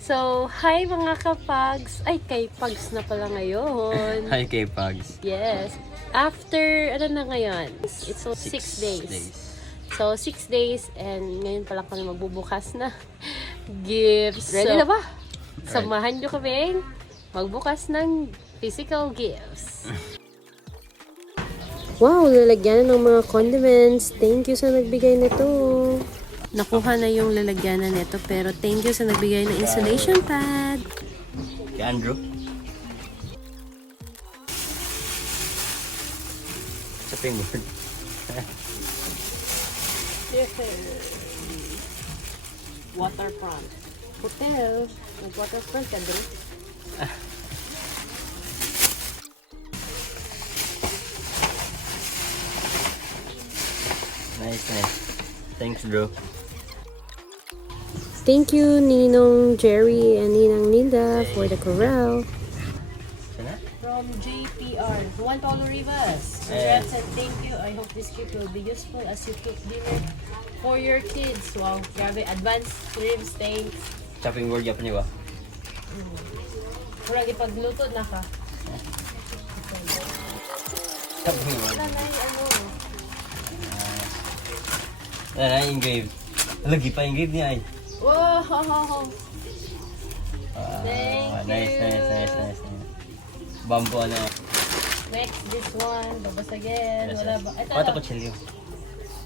So, hi mga kapags! Ay, kay Pags na pala ngayon. Hi kay Pugs. Yes. After, ano na ngayon? It's so 6 days. So, 6 days and ngayon pa lang kami magbubukas na gifts. Ready na ba? Samahan nyo kami magbukas ng physical gifts. Wow, lalagyan ng mga condiments. Thank you sa nagbigay nito. Nakuha na yung lalagyanan nito pero thank you sa nagbigay ng insulation pad. Kay Andrew. Chopping board. Waterfront. Hotel. Nag-waterfront ka din. Nice. Thanks, bro. Thank you, Ninong Jerry and Ninang Nilda for the corral. Sana? From JPR, Juan Paulo Rivas. Congrats and thank you. I hope this gift will be useful as you cook dinner for your kids. Wow, grabe. Advanced ribs, thanks. Chopping board yapon niyo ba? Murag ipagluto na ka. Chopping board. Wala na yung ano. Yan, engrave. Lagi pa engrave niya ay. Wow! Thank Nice. Bamboo ano. Next, this one. Babasagin. Wala ba? Ito Pato na. ko chilyo.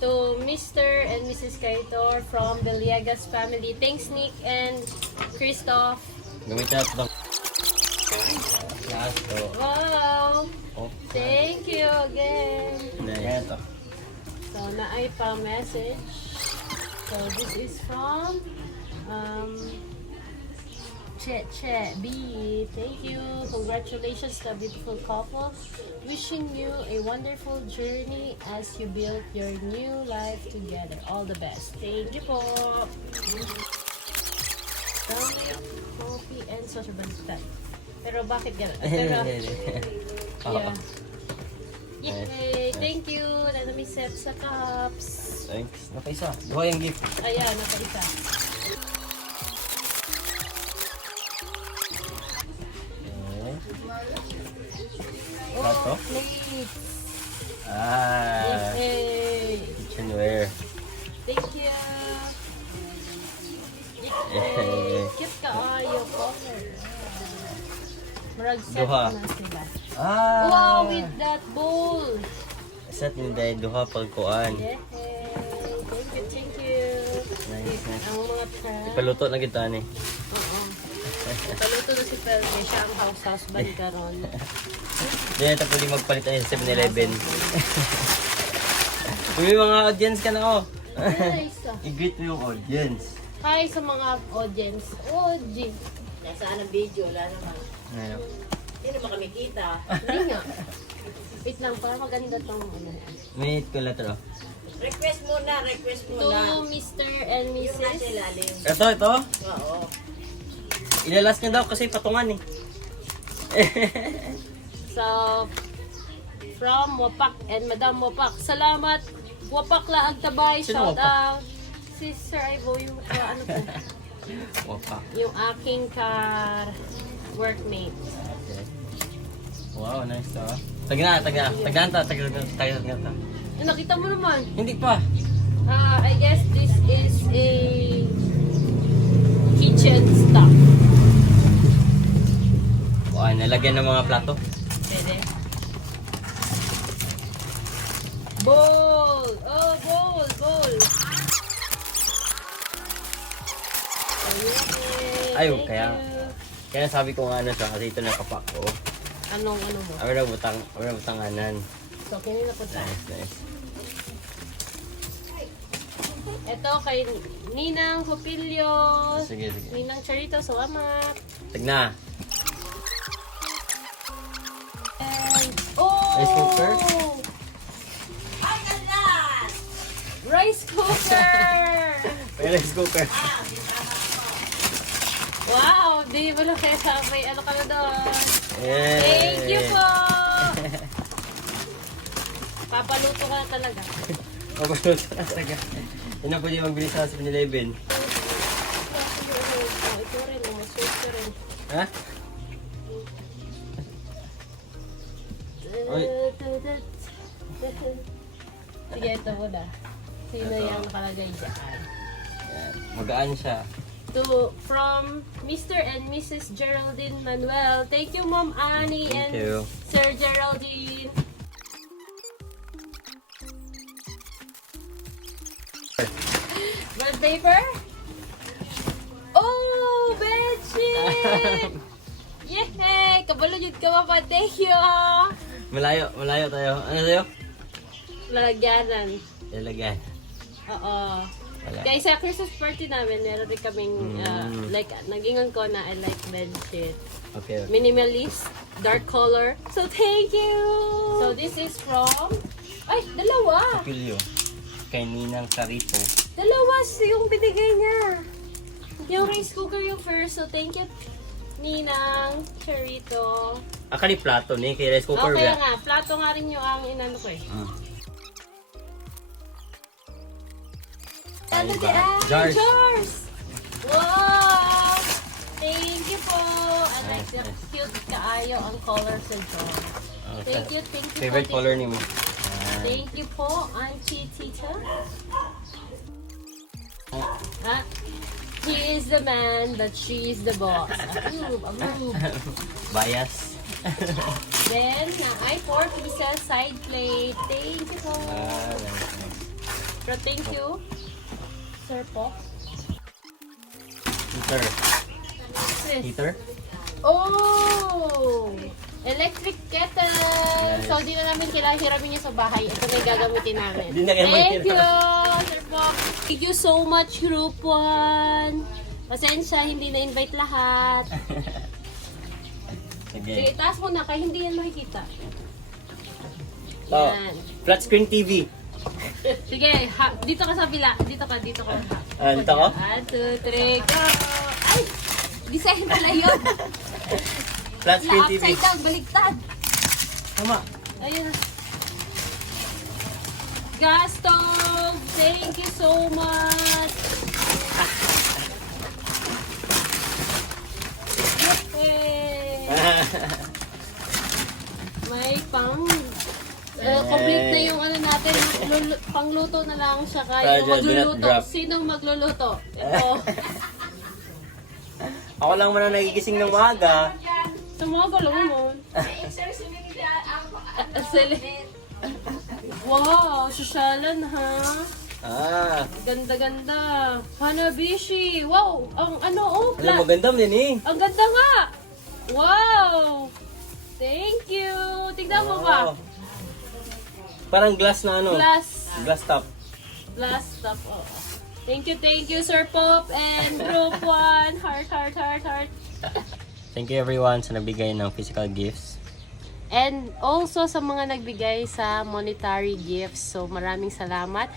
To Mr. and Mrs. Kaitor from the Liegas family. Thanks, Nick and Christoph. Gamitin natin ito. Last to. Wow! Oh. Thank you again. Nice. Ito. So, naay pa message. So, this is from Che B. Thank you. Congratulations to a beautiful couple. Wishing you a wonderful journey as you build your new life together. All the best. Thank you po. Dami, coffee, and social baliktad. Pero bakit gano'n? Pero, yeah. Yay! Thank you! Nanami set sa cups. Thanks. Nakaisa. Buhay ang gift. Ayan, nakaisa. Plato? Oh, plates! Yay! Kitchenware. Thank you! Yay! Cute ka ayo, cover. Marag set Duha. na sila. Ah! Wow, with that bowl! Set ni dahil duha pagkuan. Yay! Thank you! Nice. Ang mga crab. Ipaluto na kita ni. Oo. Paluto na si Pelge. Siya ang husband karon. Hindi na ito pwede magpalit tayo sa 7-Eleven. May mga audience ka na oh. Nice. I-greet mo yung audience. Hi sa mga audience. OG. Nasaan ang video? Wala naman. Ano? Hindi naman kami kita. Hindi nga. Wait lang, para maganda tong ano. May ko letter oh. Request muna. To Mr. and Yung nasa Mrs. ilalim. Ito. Oo. Ilalas niya daw kasi patungan eh. So, from Wapak and Madam Wapak. Salamat. Wapak la agtabay. Sino Shout Wapak? out. Si Sir Ivo, yung ano po. Wapa. Yung aking workmate. Okay. Wow, nice to. Tagna. Nakita mo naman. Hindi pa. I guess this is a kitchen stuff. Wow, nalagyan ng mga plato. Pwede. Bowl! Oh, bowl! Ay, Thank kaya- you. Kaya sabi ko nga ano siya kasi ito nakapak ko. Anong ano mo? Awin na butanganan. So, kanina po tayo. Nice. Ito kay Ninang Hupilyo. Sige. Ninang Charito, salamat. Tigna. And, oh! Rice cooker? Ay, kalat! Rice cooker! May rice cooker. Wow! Di ba lang kaya sabay? Ano ka na doon? Yay! Thank you po! Papaluto ka na talaga. Papaluto na talaga. Yun na pwede magbili sa 7-Eleven. Ito rin, mas Ha? Oy. Sige, ito muna. Sino yung nakalagay dyan? Ayan. Magaan siya. From Mr. and Mrs. Geraldine Manuel. Thank you, Mom Annie Thank and you. Sir Geraldine. Bond paper? Oh, bedsheet! Yay! Kabalo yun ka pa. Thank you! Malayo tayo. Ano tayo? Lalagyanan. Ilagay. Oo. Wala. Guys, sa Christmas party namin, meron rin kaming, like, nag-ingon ko na I like bedsheet. Okay. Minimalist, dark color. So, thank you! So, this is from... Ay, dalawa! Pilyo. Kay Ninang Carito. Dalawa yung binigay niya. Yung rice cooker yung first. So, thank you, Ninang Charito. Akali plato ni kay rice cooker Okay ba? nga, plato nga rin yung ang inano ko eh. Ano Ay, di jars. Jars! Wow! Thank you po! I like the Nice. cute kaayo ang color sa jar. Thank you Oh, Favorite po. color ni mo? Thank you po, Auntie Tita. Ah, he is the man, but she is the boss. Approve, approve. Bias. Then, ay 4 pieces side plate. Thank you po. Nice. Pero thank you, Sir po. Heater. Sis. Heater? Oh! Electric kettle! Nice. So, di na namin kailangan hiramin niya sa bahay. Ito na yung gagamitin namin. Di na kailangan Thank you, hiramin. Sir po. Thank you so much, Group 1. Pasensya, hindi na-invite lahat. Sige, Sige. taas mo na kaya hindi yan makikita. Oh, Yan. flat screen TV. Sige, dito ka sa bila. Dito ka. Dito ko? 1, 2, 3, go! Ay! Design pala yun. Flat screen TV. Upside down, baliktad. Tama. Ayun. Gas stove! Thank you so much! Yay! May complete na yung ano natin. Pangluto na lang siya. Kaya Fragile, do not magluluto. drop. Sinong magluluto? Ito. Ako lang man ang nagigising ng maaga. Sa mga galawin mo. Wow, sosyalan ha. Ganda-ganda. Hanabishi. Wow, ang ano, oh. Alam, maganda mo din eh. Ang ganda nga. Wow. Thank you. Tignan mo ba? Wow. Parang glass na ano. Glass top. Glass top. Oh. Thank you, Sir Pop and Group 1. Heart, heart, heart, heart. Thank you everyone sa nagbigay ng physical gifts. And also sa mga nagbigay sa monetary gifts. So maraming salamat.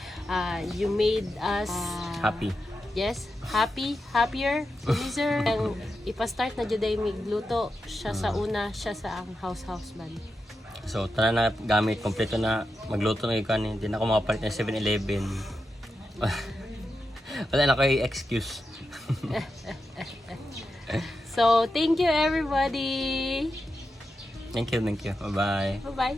You made us Happy. Yes, happier, pleaser. Ang ipa-start na juday migluto siya sa una, siya sa ang house band. So, tara na gamit. Kompleto na. Magluto na ikan. Hindi na ako makapalit ng 7-Eleven. Wala na kayo excuse. So, thank you everybody. Thank you. Bye-bye. Bye-bye.